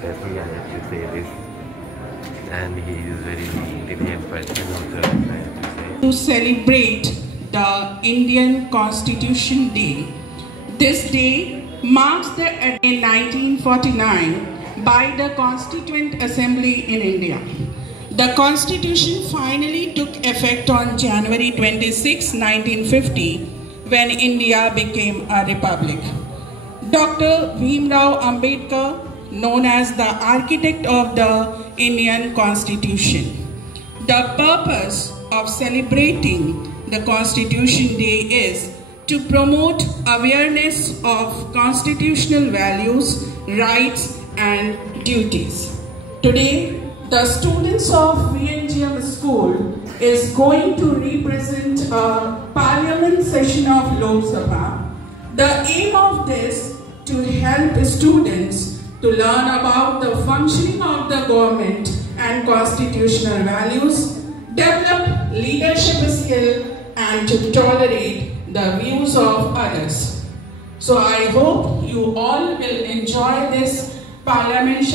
definitely I have to say this. And he is a very intelligent person also, I have to say. To celebrate the Indian Constitution Day. This day marks the in 1949 by the Constituent Assembly in India. The Constitution finally took effect on January 26, 1950, when India became a republic. Dr. Bhimrao Ambedkar, known as the architect of the Indian Constitution. The purpose of celebrating the Constitution Day is to promote awareness of constitutional values, rights, and duties. Today, the students of VNGM School is going to represent a parliament session of Lok Sabha. The aim of this to help students to learn about the functioning of the government and constitutional values, develop leadership skill, and to tolerate the views of others. So I hope you all will enjoy this parliament.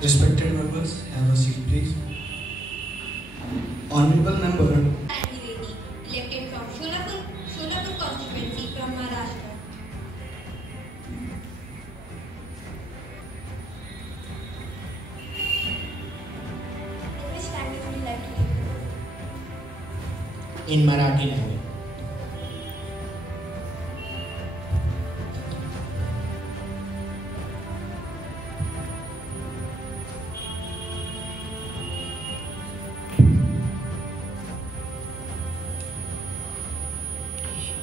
Respected members, have a seat please. Honorable member elected from Solapur constituency from Maharashtra. In which language would you like to learn? in Marathi language.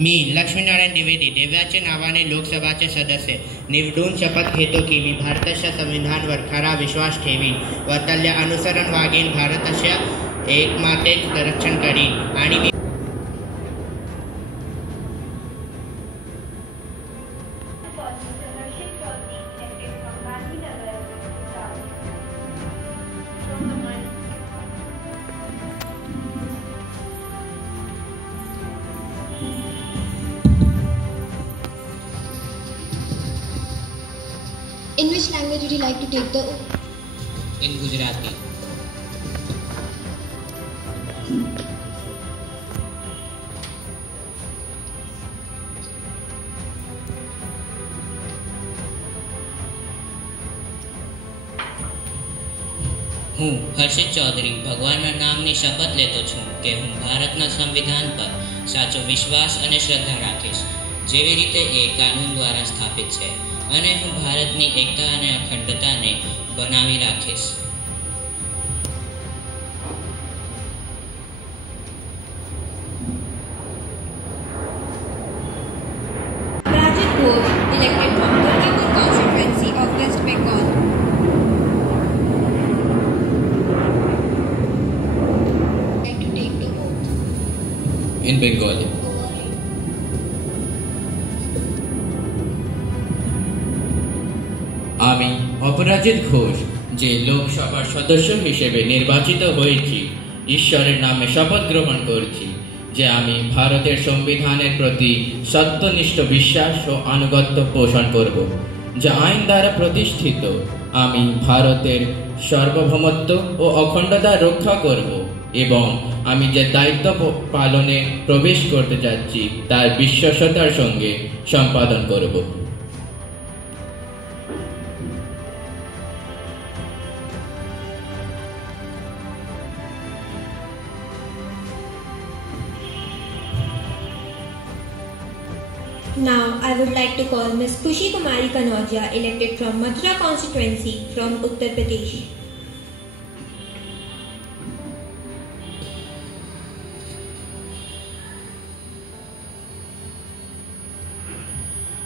मी लक्ष्मीनारायण द्विवेदी देव्याचे नावाने लोकसभाचे सदस्य निवडून शपथ घेतो की मी भारताच्या संविधानावर खरा विश्वास ठेवीन व त्याला अनुसरण वागेन. भारताच्या एकमातेचे रक्षण करीन आणि मी In which language would you like to take the oath? in Gujarati. હું હર્ષિત ચૌધરી ભગવાનના નામની શપથ લેતો છું કે હું ભારતના સંવિધાન પર સાચો વિશ્વાસ અને શ્રદ્ધા રાખીશ, જેવી રીતે એ કાનૂન દ્વારા સ્થાપિત છે, અને હું ભારતની એકતા અને અખંડતાને બનાવી રાખીશ. Rajit Ghosh, elected from Durgapur constituency of West Bengal. Like to take the oath. In Bengali. আমি অপরাজিত ঘোষ যে লোকসভার সদস্য হিসেবে নির্বাচিত হয়েছি, ঈশ্বরের নামে শপথ গ্রহণ করছি যে আমি ভারতের সংবিধানের প্রতি সত্যনিষ্ঠ বিশ্বাস ও আনুগত্য পোষণ করব, যা আইন দ্বারা প্রতিষ্ঠিত। আমি ভারতের সার্বভৌমত্ব ও অখণ্ডতা রক্ষা করব এবং আমি যে দায়িত্ব পালনে প্রবেশ করতে যাচ্ছি তার বিশ্বস্ততার সঙ্গে সম্পাদন করব। Now, I would like to call Ms. Khushi Kumari Kanauja, elected from Mathura constituency from Uttar Pradesh.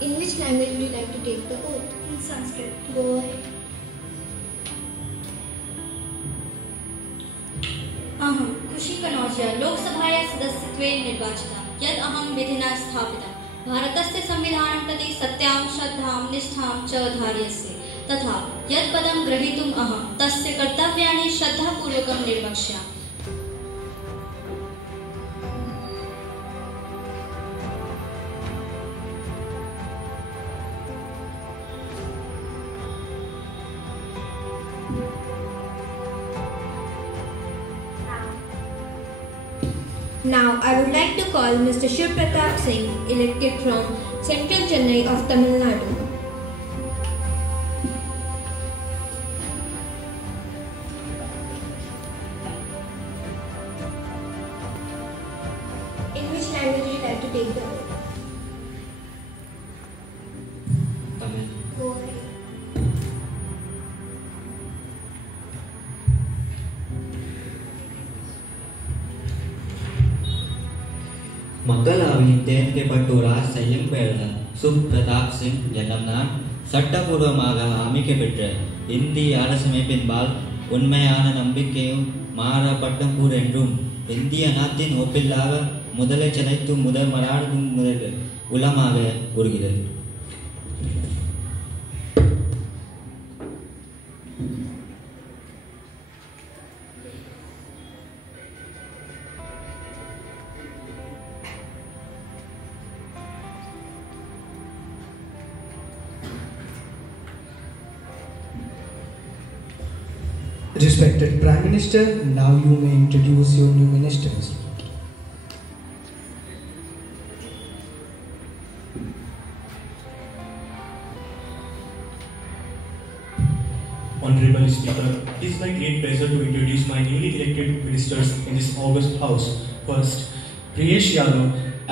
In which language would you like to take the oath? In Sanskrit. Go ahead. अहं खुशी कनौजिया लोकसभाया सदस्यत्वेन निर्वाचिता यत् अहं विधिना स्थापिता भारतस्य संविधानं प्रति सत्यां श्रद्धां निष्ठां च धारयसि तथा यत् पदं ग्रहीतुम् अहं तस्य कर्तव्यानि श्रद्धापूर्वकं निर्वक्ष्यामि। Now I would like to call Mr. Shiv Pratap Singh, elected from Central Chennai of Tamil Nadu. In which language would you like to take the vote? Tamil. Go ahead. மக்களவையின் தேர்ந்தெடுக்கப்பட்டோரால் செய்யப்பெற்ற சுப் பிரதாப் சிங் எனும் நான் சட்டபூர்வமாக அமைக்கப்பெற்ற இந்திய அரசமைப்பின்பால் உண்மையான நம்பிக்கையும் மாறப்பட்டம் கூறு என்றும் இந்திய நாட்டின் ஒப்பில்லாத முதலை செலைத்து முதல் மராடும் முதல் உலமாக கூறுகிறது. Respected Prime Minister, now you may introduce your new ministers. Honorable Speaker, it is my great pleasure to introduce my newly elected ministers in this august house. First, Priyesh Yadav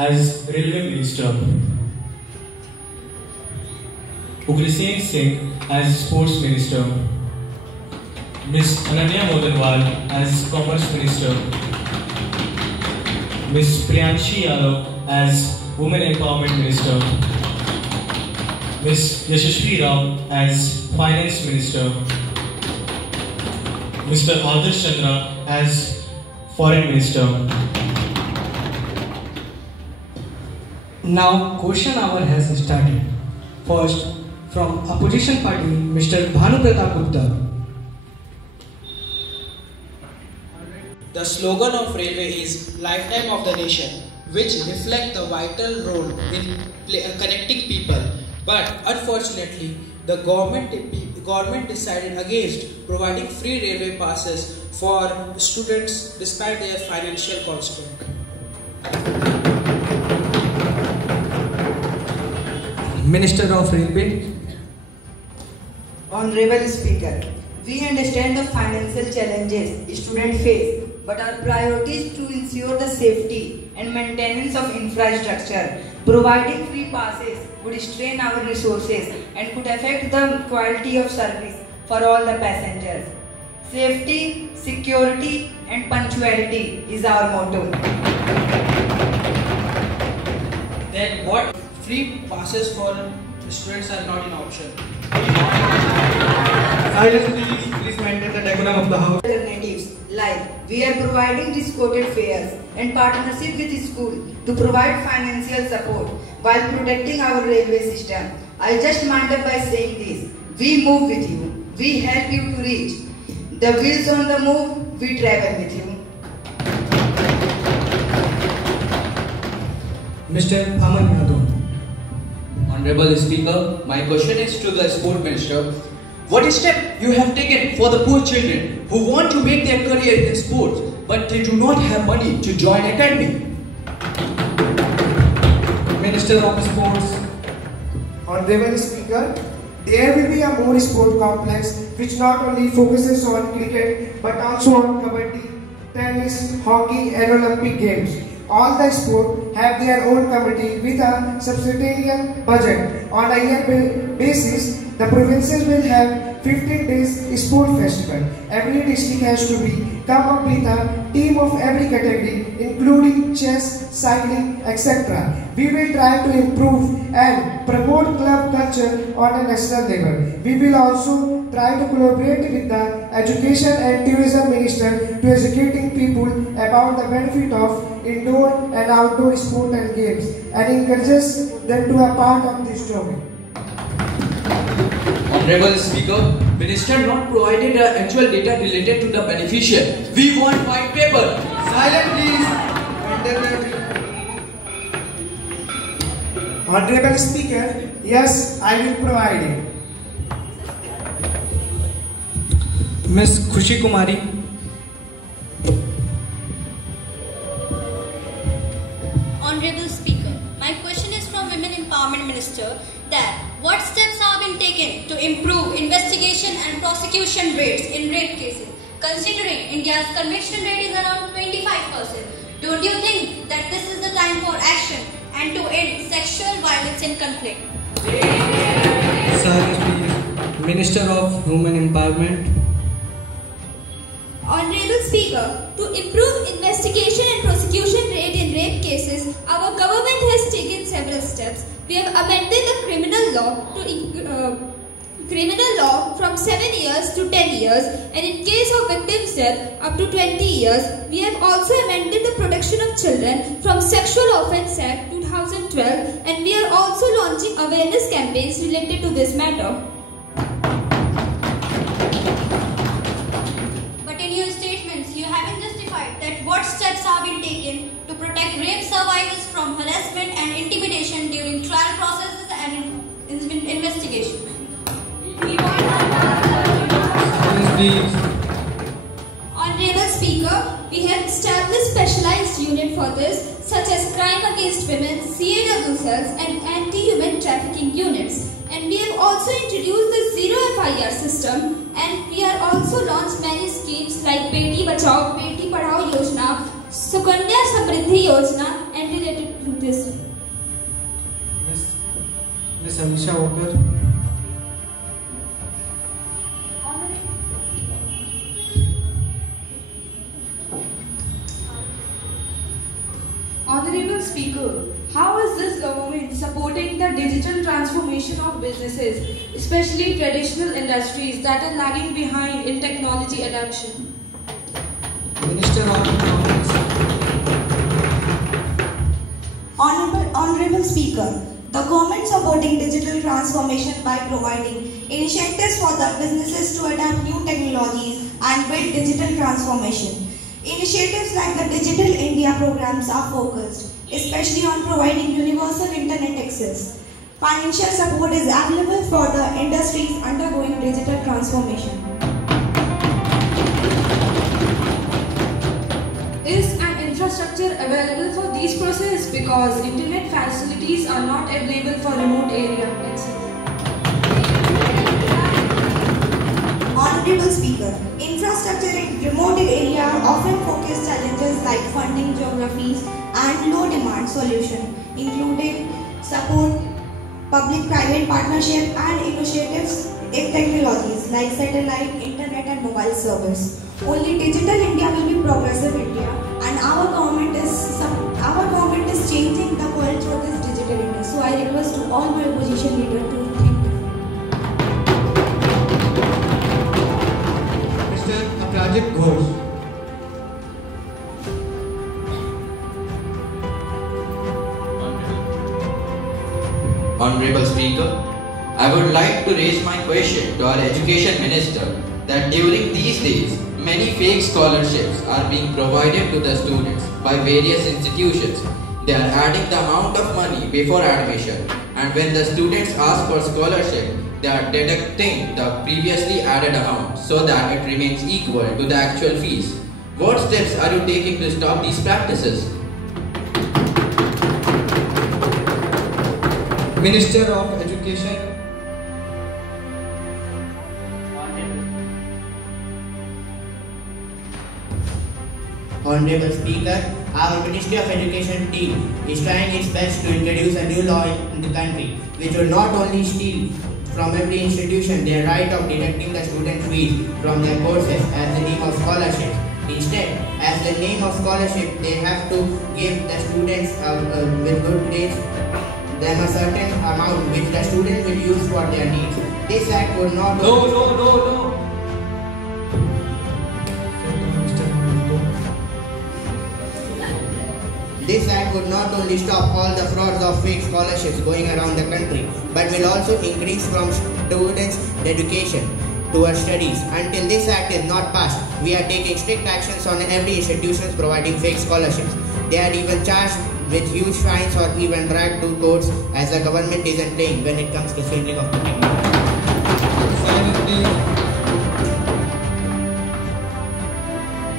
as Railway Minister, Ugrasen Singh as Sports Minister, Ms. Ananya Modanwal as Commerce Minister, Ms. Priyanshi Yadav as Women Empowerment Minister, Ms. Yashashvi Rao as Finance Minister, Mr. Adarsh Chandra as Foreign Minister. Now question hour has started. First, from opposition party, Mr. Bhanu Pratap Gupta. The slogan of railway is Lifetime of the Nation, which reflects the vital role in connecting people. But unfortunately, the government decided against providing free railway passes for students despite their financial constraint. Minister of Railway. Honorable Speaker, we understand the financial challenges students face, but our priority is to ensure the safety and maintenance of infrastructure. Providing free passes would strain our resources and could affect the quality of service for all the passengers. Safety, security and punctuality is our motto. Then what free passes for students are not an option? Please maintain the diagram of the house. Alternatives like we are providing discounted fares and partnership with the school to provide financial support while protecting our railway system. I just wind up by saying this: we move with you, we help you to reach. The wheels on the move, we travel with you. Mr. Aman Yadav. Honorable Speaker, my question is to the Sport Minister. What step you have taken for the poor children who want to make their career in sports but they do not have money to join academy? Minister of Sports. Honorable Speaker, there will be a more sport complex which not only focuses on cricket but also on kabaddi, tennis, hockey and Olympic Games. All the sports have their own committee with a substantial budget. On a year basis, the provinces will have 15 days sport festival. Every district has to come up with a team of every category, including chess, cycling, etc. We will try to improve and promote club culture on a national level. We will also try to collaborate with the Education and Tourism Minister to educating people about the benefit of indoor and outdoor sport and games and encourages them to a part of this domain. Honorable Speaker, Minister not provided actual data related to the beneficiary. We want white paper. Silent please. Honorable Speaker, yes, I will provide it. Ms. Khushi Kumari. investigation and prosecution rates in rape cases. Considering India's conviction rate is around 25%, don't you think that this is the time for action and to end sexual violence in conflict? Sir, please. Minister of Human Empowerment. Honorable Speaker, to improve investigation and prosecution rate in rape cases, our government has taken several steps. We have amended the criminal law from 7 years to 10 years, and in case of victim's death up to 20 years. We have also amended the Protection of Children from Sexual Offence Act 2012, and we are also launching awareness campaigns related to this matter. But in your statements, you haven't justified that what steps have been taken to protect rape survivors from harassment and intimidation during trial processes and investigation. Honorable Speaker, we have established specialized unit for this, such as crime against women, CAW cells, and anti-human trafficking units. And we have also introduced the Zero FIR system, and we have also launched many schemes like Beti Bachao, Beti Padhao Yojana, Sukanya Samriddhi Yojana, and related to this. Ms. Alisha Walker. Honorable Speaker, how is this government supporting the digital transformation of businesses, especially traditional industries that are lagging behind in technology adoption? Minister of Economics. Honorable Speaker, the government supporting digital transformation by providing initiatives for the businesses to adapt new technologies and build digital transformation. Initiatives like the Digital India programs are focused, especially on providing universal internet access. Financial support is available for the industries undergoing digital transformation. Is an infrastructure available for these processes because internet facilities are not available for remote area access? Honorable Speaker, infrastructure in remote area often focus challenges like funding geographies and low demand solution, including support, public-private partnership and initiatives in technologies like satellite, internet and mobile service. Only Digital India will be progressive India, and our government is changing the world through this Digital India. So I request to all my opposition leaders to think. Rajit Ghosh. Honorable Speaker, I would like to raise my question to our Education Minister that during these days, many fake scholarships are being provided to the students by various institutions. They are adding the amount of money before admission, and when the students ask for scholarship, they are deducting the previously added amount so that it remains equal to the actual fees. What steps are you taking to stop these practices? Minister of Education. Honorable Speaker, our Ministry of Education team is trying its best to introduce a new law in the country which will not only steal from every institution their right of deducting the student fees from their courses as the name of scholarship. Instead, as the name of scholarship, they have to give the students with good grades them a certain amount which the student will use for their needs. This act will not... No. This act would not only stop all the frauds of fake scholarships going around the country, but will also increase from students' dedication towards studies. Until this act is not passed, we are taking strict actions on every institution providing fake scholarships. They are even charged with huge fines or even dragged to courts as the government isn't playing when it comes to swindling of the people.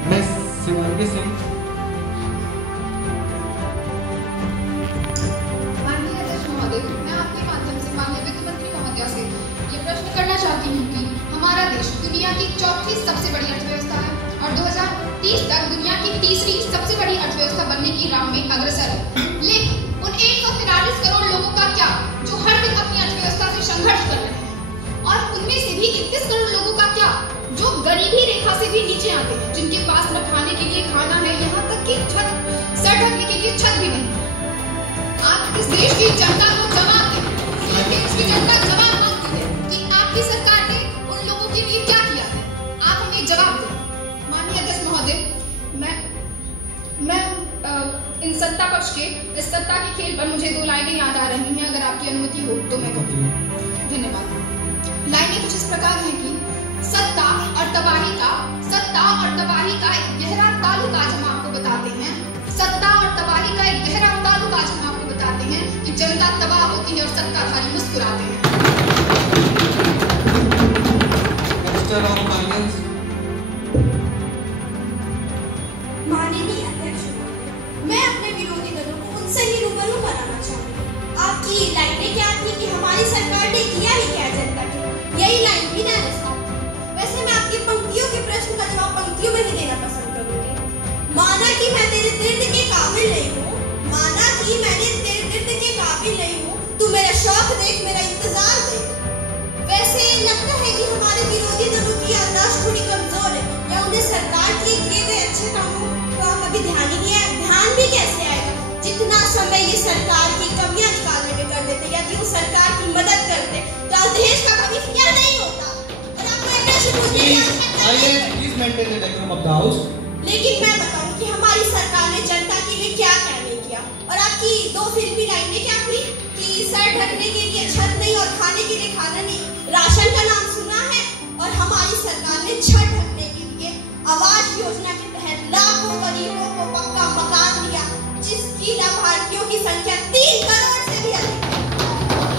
Ms. Shivangi Singh. मैं आपके माध्यम से माननीय वित्त मंत्री महोदया से ये प्रश्न करना चाहती हूँ कि हमारा दुनिया की चौथी सबसे बड़ी अर्थव्यवस्था है और 2030 तक दुनिया की तीसरी सबसे बड़ी अर्थव्यवस्था बनने की राह में अग्रसर है। लेकिन उन 143 करोड़ लोगों का क्या जो हर दिन अपनी अर्थव्यवस्था से संघर्ष कर रहे हैं, और उनमें से भी 31 करोड़ लोगों का क्या जो गरीबी रेखा से भी नीचे आते हैं, जिनके पास न खाने के लिए खाना है, यहाँ तक कि सर ढकने के लिए छत भी नहीं। आप इस देश की जनता को जवाब दें, देश की जनता जवाब मांगती है कि आपकी सरकार ने उन लोगों के लिए क्या किया है। आप हमें जवाब दें। माननीय अध्यक्ष महोदय, मैं इन सत्ता पक्ष के इस सत्ता के खेल पर मुझे 2 लाइनें याद आ रही हैं, अगर आपकी अनुमति हो तो मैं कहूँ। धन्यवाद। लाइनें कुछ इस प्रकार हैं कि सत्ता और तबाही का एक गहरा ताल्लुक आज हम आपको बताते हैं। सत्ता और तबाही का एक गहरा ताल्लुक आज हम आपको बताते हैं कि जनता तबाह होती है और सत्ताधारी मुस्कुराते हैं। माननीय अध्यक्ष, मैं अपने विरोधी दलों को उनसे ही रूबरू कराना चाहूंगी। आपकी लाइनें क्या थी कि हमारी सरकार ने किया ही क्या जनता के, यही लाइन भी ना रस्ता। वैसे मैं आपकी पंक्तियों के प्रश्न का जवाब पंक्तियों में ही देना पसंद करूंगी। माना कि मैं तेरे दर्द के काबिल नहीं हूँ, माना कि मैंने तेरे दर्द के काबिल नहीं हूँ, तू मेरा शौक देख, मेरा इंतजार देख। वैसे लगता है कि हमारे विरोधी दलों की याददाश्त थोड़ी कमजोर है, या उन्हें सरकार के किए गए अच्छे कामों का कभी ध्यान ही नहीं है। ध्यान भी कैसे आएगा जितना समय ये सरकार की कमियां निकालने में कर देते, यदि वो सरकार की मदद करते तो आज देश का भविष्य क्या नहीं होता। लेकिन मैं बताऊं कि हमारी सरकार ने जनता के लिए क्या नहीं किया। और आपकी 2 फिल्मी लाइनें क्या थी कि सर ढकने के लिए छत नहीं और खाने के लिए खाना नहीं। राशन का नाम सुना है, और हमारी सरकार ने छत ढकने के लिए आवास योजना के तहत लाखों गरीबों को पक्का मकान दिया, जिसकी लाभार्थियों की संख्या 3 करोड़ से भी अधिक है।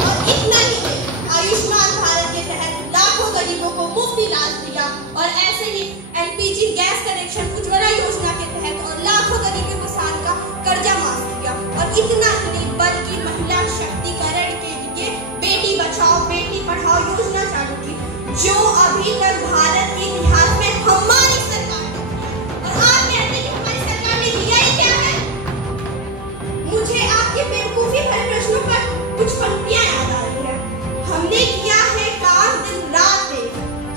और इतना ही नहीं, आयुष्मान भारत के तहत लाखों गरीबों को मुफ्त इलाज दिया, और ऐसे ही एलपीजी गैस कनेक्शन उज्ज्वला योजना के तहत और लाखों गरीब किसान का कर्जा माफ किया। और इतना ही नहीं, बल्कि महिला शक्तिकरण के लिए बेटी बचाओ बेटी पढ़ाओ योजना चालू की, जो अभी तक भारत के इतिहास में हमारी सरकार ने किया। और आप कहते हैं कि हमारी सरकार ने किया ही क्या है। मुझे आपके बेवकूफी भरे प्रश्नों पर कुछ पंक्तियां याद आ रही है। हमने किया है काम दिन रात एक,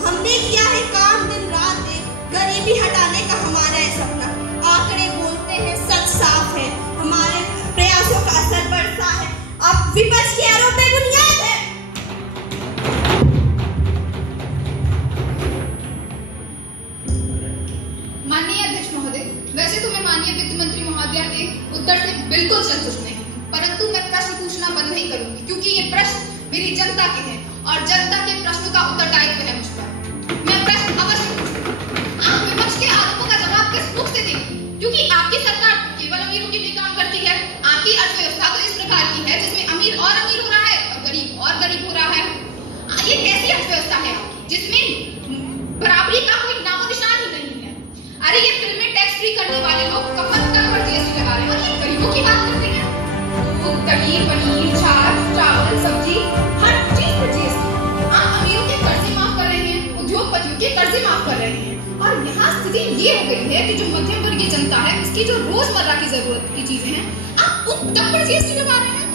हमने किया है काम दिन रात एक, गरीबी हटाने का हमारा है सपना। आंकड़े बोलते हैं, सच साफ है, हमारे प्रयासों का असर बढ़ता है। अब विपक्ष के आरोप पे बुनियाद है। माननीय अध्यक्ष महोदय, वैसे तो मैं माननीय वित्त मंत्री महोदया के उत्तर से बिल्कुल संतुष्ट नहीं हूँ, परंतु मैं प्रश्न पूछना बंद नहीं करूंगी, क्योंकि ये प्रश्न मेरी जनता के हैं और जनता के प्रश्नों का उत्तरदायित्व है मुझ पर। मैं प्रश्न अवश्य पूछूंगी। आप विपक्ष के आरोपों का जवाब किस मुख से देंगे, क्योंकि आपकी सरकार केवल अमीरों के लिए काम करती है। आपकी अर्थव्यवस्था तो इस प्रकार की है जिसमें अमीर और अमीर हो रहा है और गरीब हो रहा है। ये कैसी अर्थव्यवस्था है जिसमें बराबरी का कोई नामो निशान ही नहीं है। अरे ये फिल्में टैक्स फ्री करने वाले लोग कपल पर जीएसटी लगा रहे हैं और ये गरीबों की बात करते हैं। दही, पनीर, छाछ, चावल, सब्जी, हर चीज पर जीएसटी। आप अमीरों के कर्जे माफ कर रहे हैं, उद्योगपतियों के कर्जे माफ कर रहे हैं, और यहाँ स्थिति ये हो गई है कि जो मध्यम वर्गीय जनता है, उसकी जो रोजमर्रा की जरूरत की चीजें हैं, आप उन तक पर जीएसटी लगा रहे हैं।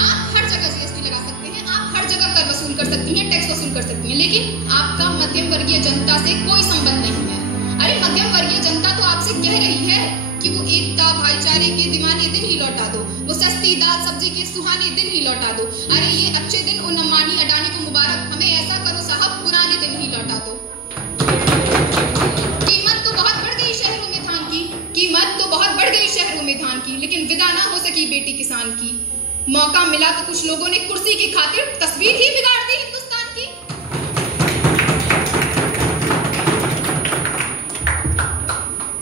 आप हर जगह जीएसटी लगा सकते हैं, आप हर जगह कर वसूल कर सकती हैं, टैक्स वसूल कर सकती हैं, लेकिन आपका मध्यम वर्गीय जनता से कोई संबंध नहीं है। अरे मध्यम वर्गीय जनता तो आपसे कह रही है कि वो एकता भाईचारे के दीवाने दिन ही लौटा दो, वो सस्ती दाल सब्जी के सुहाने दिन ही लौटा दो। अरे ये अच्छे दिन उन अंबानी अडानी को मुबारक, हमें ऐसा करो साहब, पुराने दिन ही लौटा दो। कीमत तो बहुत बढ़ गई शहरों में धान की, कीमत तो बहुत बढ़ गई शहरों में धान की, लेकिन विदा ना हो सकी बेटी किसान की। मौका मिला तो कुछ लोगों ने कुर्सी की खातिर तस्वीर ही बिगाड़ दी हिंदुस्तान की।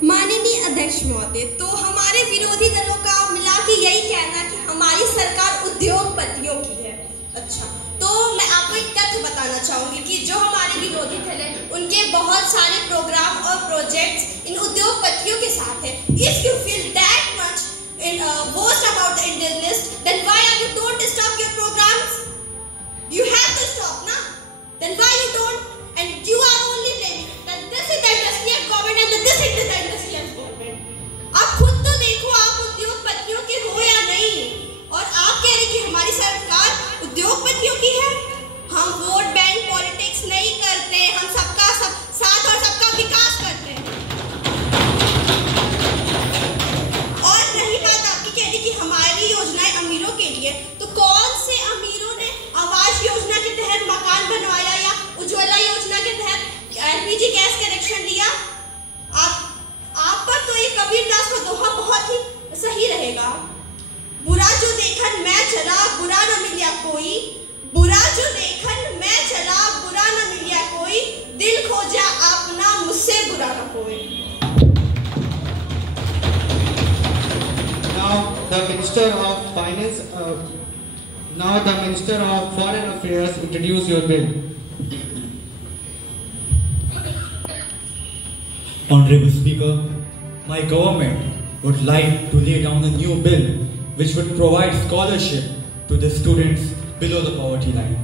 माननीय अध्यक्ष महोदय, तो हमारे विरोधी दलों का मिला के यही कहना कि हमारी सरकार उद्योगपतियों की है। अच्छा, तो मैं आपको एक तथ्य बताना चाहूंगी कि जो हमारे विरोधी दल है, उनके बहुत सारे प्रोग्राम और प्रोजेक्ट्स इन उद्योगपतियों के साथ है। If you feel that much boast about the Indian list, then why are you don't stop your programs? then why you don't? And you are only blaming that this is the industrial government and this is the industrial government. आप खुद तो देखो, आप उद्योगपतियों के हो या नहीं, और आप कह रहे कि हमारी सरकार उद्योगपतियों की है। हम वोट बैंक पॉलिटिक्स नहीं करते, हम सबका साथ और सबका विकास करते हैं। और रही बात आपकी कहने की हमारी योजनाएं अमीरों के लिए, तो कौन से अमीरों ने आवास योजना के तहत मकान बनवाया या उज्ज्वला योजना के तहत एलपीजी गैस कनेक्शन लिया? आप पर तो एक कबीरदास का दोहा बहुत ही सही रहेगा, बुरा जो देखन मैं चला बुरा न मिलिया कोई, बुरा जो देखन मैं चला बुरा न मिलिया कोई, दिल खोजा अपना मुझसे बुरा न कोई। Now the Minister of Finance, now the Minister of Foreign Affairs introduce your bill. Honorable Speaker, my government would like to lay down a new bill which would provide scholarship to the students below the poverty line.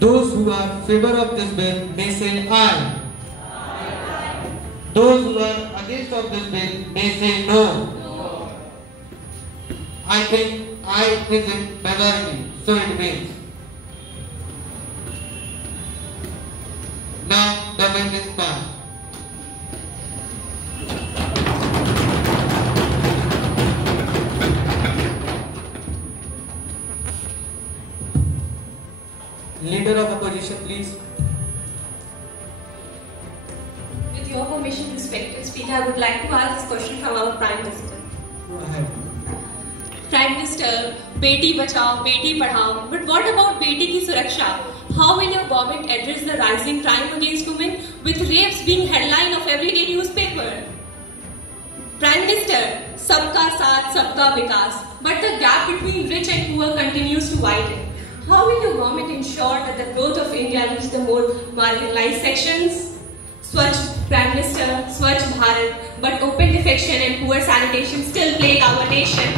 Those who are in favor of this bill may say aye. Those who are against of this bill may say no. I think aye is in majority, so it means. Now the bill is passed. Leader of opposition, please. With your permission, respected Speaker, I would like to ask this question from our Prime Minister. Go ahead. Prime Minister, Beti Bachao, Beti Padhao, but what about Beti Ki Suraksha? How will your government address the rising crime against women, with rapes being headline of everyday newspaper? Prime Minister, Sabka Saath, Sabka Vikas, but the gap between rich and poor continues to widen. How will your government ensure that the growth of India reaches the more marginalized sections? Swachh, Prime Minister, Swachh Bharat, but open defecation and poor sanitation still plague our nation.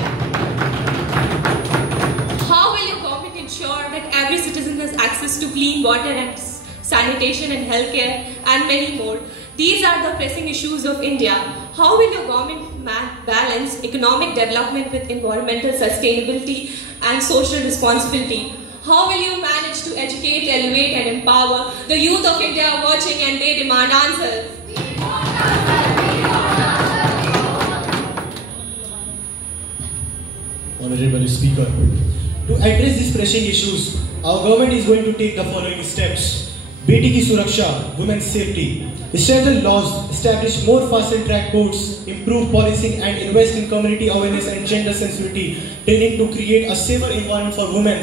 How will your government ensure that every citizen has access to clean water and sanitation and healthcare and many more? These are the pressing issues of India. How will your government balance economic development with environmental sustainability and social responsibility? How will you manage to educate, elevate and empower the youth of India watching and they demand answers? Honorable Speaker, to address these pressing issues, our government is going to take the following steps. Beti Ki Suraksha, women's safety. Strengthen laws, establish more fast-track courts, improve policing and invest in community awareness and gender sensitivity training to create a safer environment for women.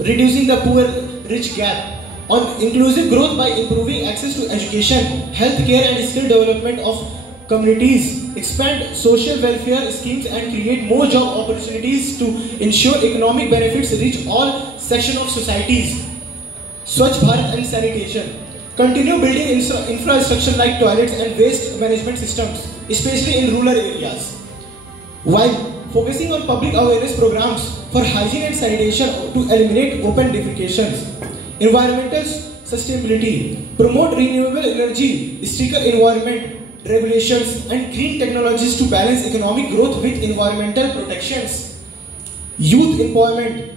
Reducing the poor-rich gap, on inclusive growth by improving access to education, healthcare and skill development of communities, expand social welfare schemes and create more job opportunities to ensure economic benefits reach all sections of societies. Swachh Bharat and sanitation. Continue building infrastructure like toilets and waste management systems, especially in rural areas, while focusing on public awareness programs for hygiene and sanitation to eliminate open defecations. Environmental sustainability. Promote renewable energy, stricter environment regulations and green technologies to balance economic growth with environmental protections. Youth employment.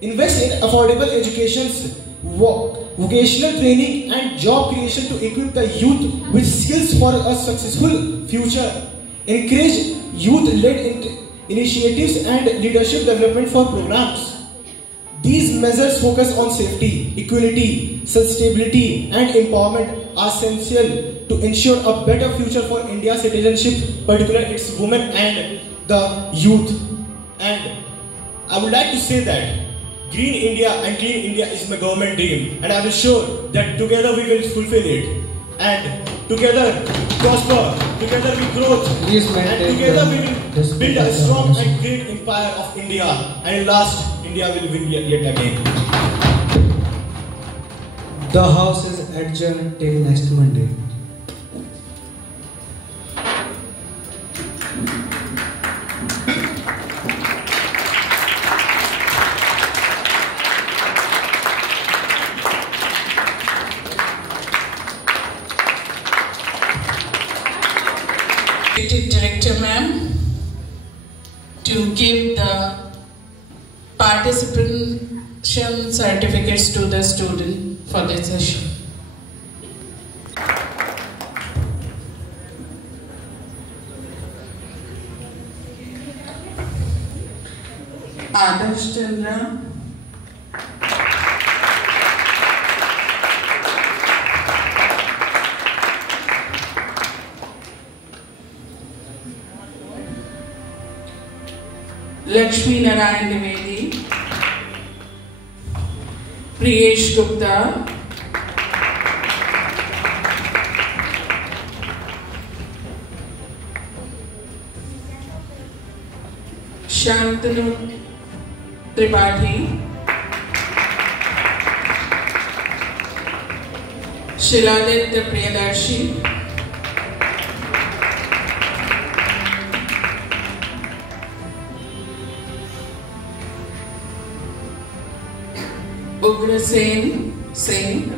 Invest in affordable education, vocational training and job creation to equip the youth with skills for a successful future. Encourage youth-led initiatives and leadership development for programs. These measures focus on safety, equality, sustainability and empowerment are essential to ensure a better future for India's citizenship, particularly its women and the youth. And I would like to say that Green India and Clean India is my government dream, and I am sure that together we will fulfill it. And together prosper, together we grow, and together we will build a strong and great empire of India. And last, India will win yet again. The House is adjourned till next Monday. Executive Director Ma'am to give the participation certificates to the student for this session. Adarsh Chandra, Lakshmi Narayan Dwivedi, Priyesh Gupta, Shantanu Tripathi, Shiladitya Priyadarshi, Ugrasen Singh,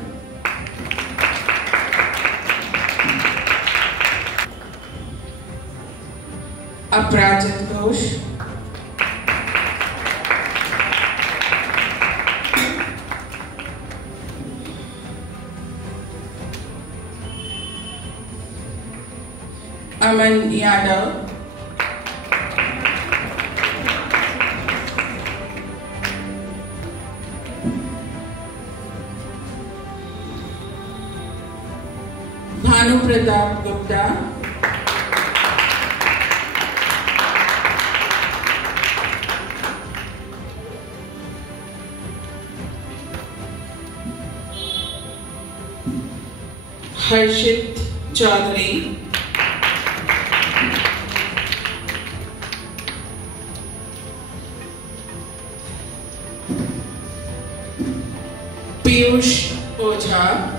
Aprajit Ghosh, Aman Yadav, Bhanu Pratap Gupta, Harshit Chaudhary, Piyush Ojha,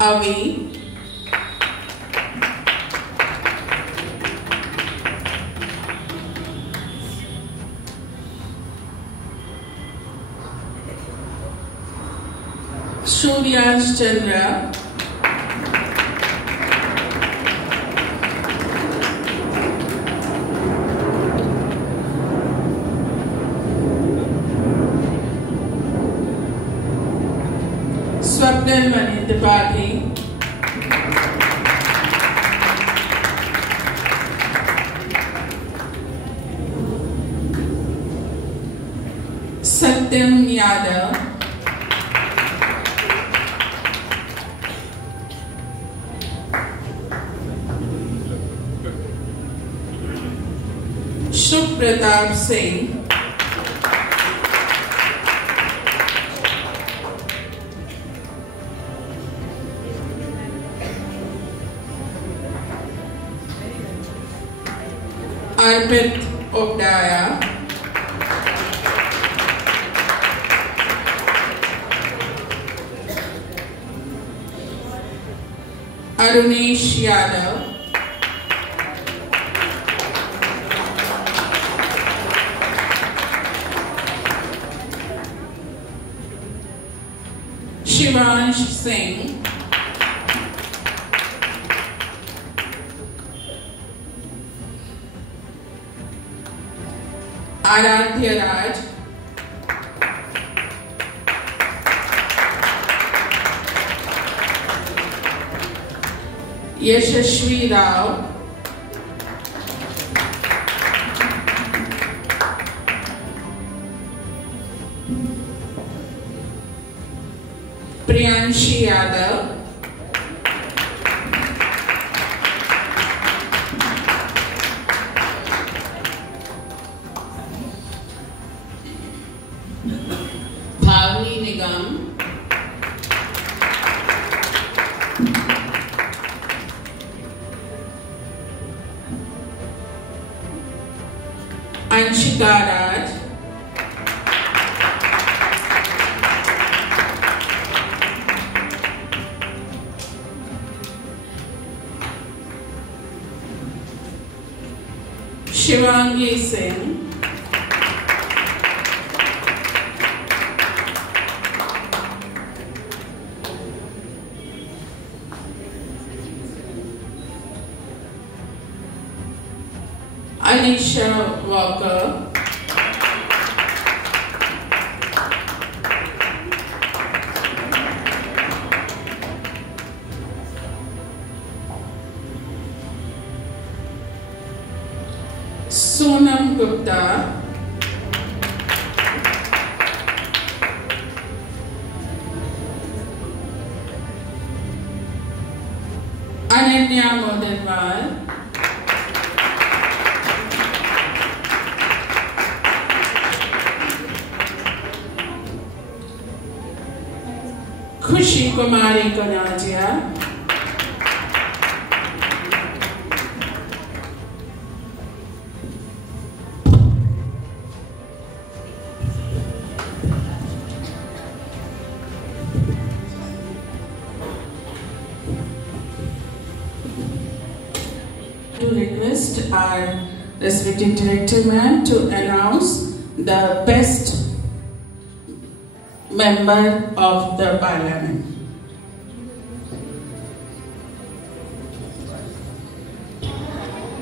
Avi, Suryansh Chandra, Swapnil Mani Tripathi, Satyam Yadav, Shubh Pratap Singh, Arpit Obdaya, Arunesh Yadav, Shivansh Singh, Aradhya Raj, Yashashvi Rao, Priyanshi Yadav, Bhavni Nigam, Anshika Raj, Shivangi Singh, Anisha Walker, Sonam Gupta, Ananya Modanwal, Khushi Kumari Kanadia, to request our respected director ma'am to announce the best member of the parliament.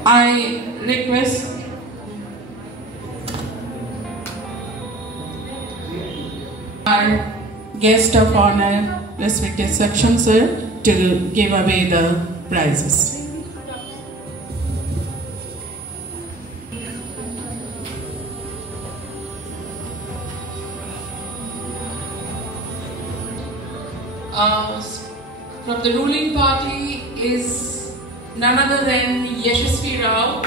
I request our guest of honor, respected Saksham sir, to give away the prizes. From the ruling party is none other than Yashasvi Rao.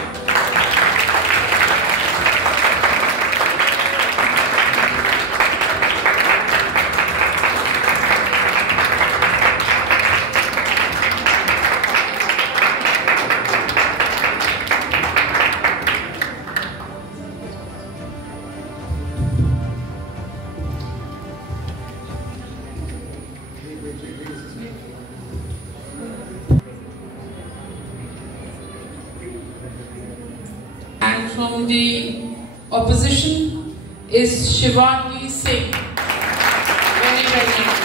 From the opposition is Shivangi Singh. Very, very nice.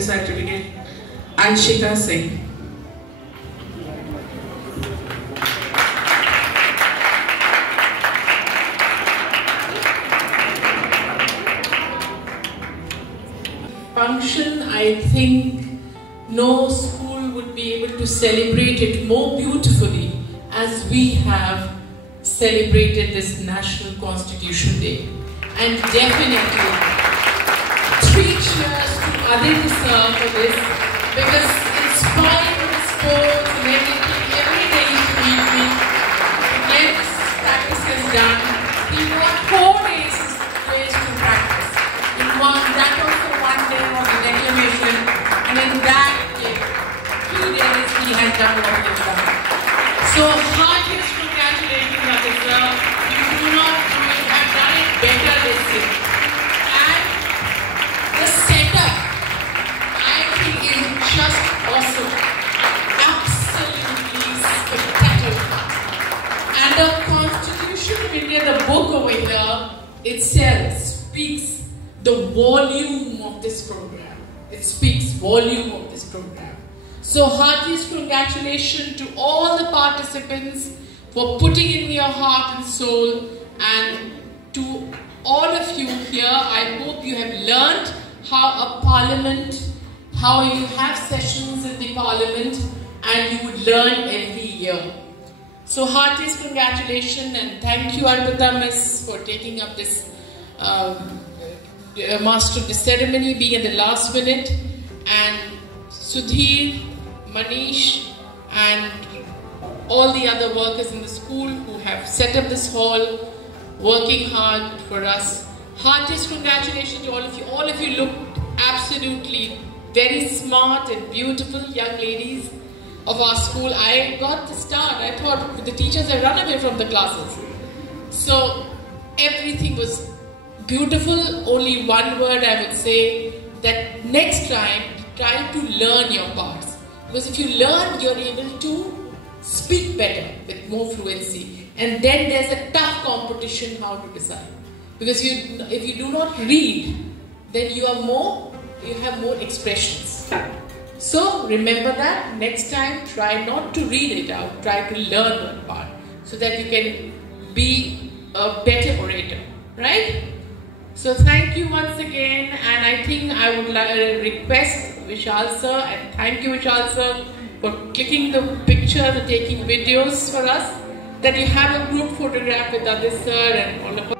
Certificate, Anshika Singh. Function, I think no school would be able to celebrate it more beautifully as we have celebrated this National Constitution Day. And definitely 3 cheers to Aditya sir for this, because in spite of the sports and everything, every day he gets practices done. He got 4 days to practice. That also 1 day of the declamation, and in that day, 3 days he has done what he has done. So heartiest congratulations, Aditya sir. You have done it better this year. The setup, I think, is just awesome. Absolutely spectacular. And the Constitution of India, the book over here, itself speaks the volume of this program. It speaks volume of this program. So heartiest congratulations to all the participants for putting in your heart and soul, and to all of you here, I hope you have learned how a parliament, how you have sessions in the parliament, and you would learn every year. So heartiest congratulations, and thank you Arpita Miss for taking up this master of the ceremony, being at the last minute, and Sudhir, Manish, and all the other workers in the school who have set up this hall, working hard for us. Heartiest congratulations to all of you. All of you looked absolutely very smart and beautiful young ladies. of our school, I got the start. I thought the teachers had run away from the classes. So everything was beautiful. Only one word I would say, that next time try to learn your parts. Because if you learn, you're able to speak better with more fluency. And then there's a tough competition how to decide. Because if you do not read, then you have more expressions. So remember that next time, try not to read it out, try to learn one part so that you can be a better orator, right? So thank you once again, and I think I would request Vishal sir, and thank you Vishal sir for clicking the pictures and taking videos for us, that you have a group photograph with Adis sir and all of us.